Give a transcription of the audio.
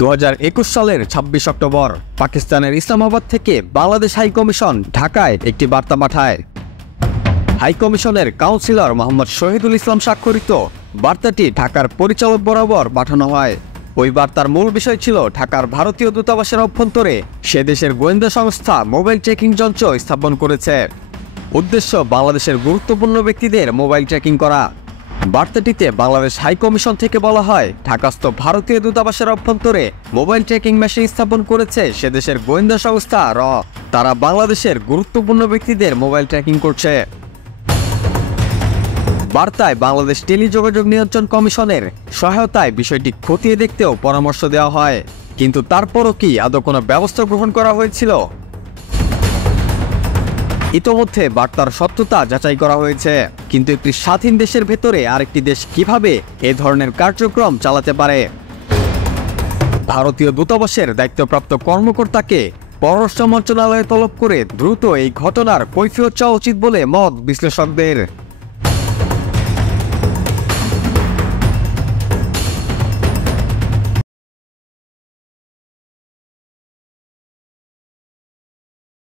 2021 সালের 26 অক্টোবর পাকিস্তানের ইসলামাবাদ থেকে বাংলাদেশ হাই কমিশন ঢাকায় একটি বার্তা পাঠায়। হাই কমিশনের কাউন্সিলর মোহাম্মদ শহীদুল ইসলাম স্বাক্ষরিত বার্তাটি ঢাকার পরিচালক বরাবর পাঠানো হয়। ওই বার্তার মূল বিষয় ছিল ঢাকার ভারতীয় দূতাবাসের অভ্যন্তরে সে দেশের গোয়েন্দা সংস্থা মোবাইল ট্র্যাকিং যন্ত্র স্থাপন করেছে। উদ্দেশ্য বাংলাদেশের গুরুত্বপূর্ণ ব্যক্তিদের মোবাইল ট্র্যাকিং করা। বার্তাটিতে বাংলাদেশ হাই কমিশন থেকে বলা হয়, ঢাকাস্থ ভারতীয় দূতাবাসের অভ্যন্তরে মোবাইল ট্র্যাকিং মেশিন স্থাপন করেছে সে দেশের গোয়েন্দা সংস্থা তারা বাংলাদেশের গুরুত্বপূর্ণ ব্যক্তিদের মোবাইল ট্র্যাকিং করছে। বার্তায় বাংলাদেশ টেলিযোগাযোগ নিয়ন্ত্রণ কমিশনের সহায়তায় বিষয়টি খতিয়ে দেখতেও পরামর্শ দেওয়া হয়, কিন্তু তারপরও কি আদৌ কোনো ব্যবস্থা গ্রহণ করা হয়েছিল? ইতোমধ্যে বার্তার সত্যতা যাচাই করা হয়েছে, কিন্তু একটি স্বাধীন দেশের ভেতরে আরেকটি দেশ কিভাবে এ ধরনের কার্যক্রম চালাতে পারে? ভারতীয় দূতাবাসের দায়িত্বপ্রাপ্ত কর্মকর্তাকে পররাষ্ট্র মন্ত্রণালয়ে তলব করে দ্রুত এই ঘটনার কৈফিয়ত চাওয়া উচিত বলে মত বিশ্লেষকদের।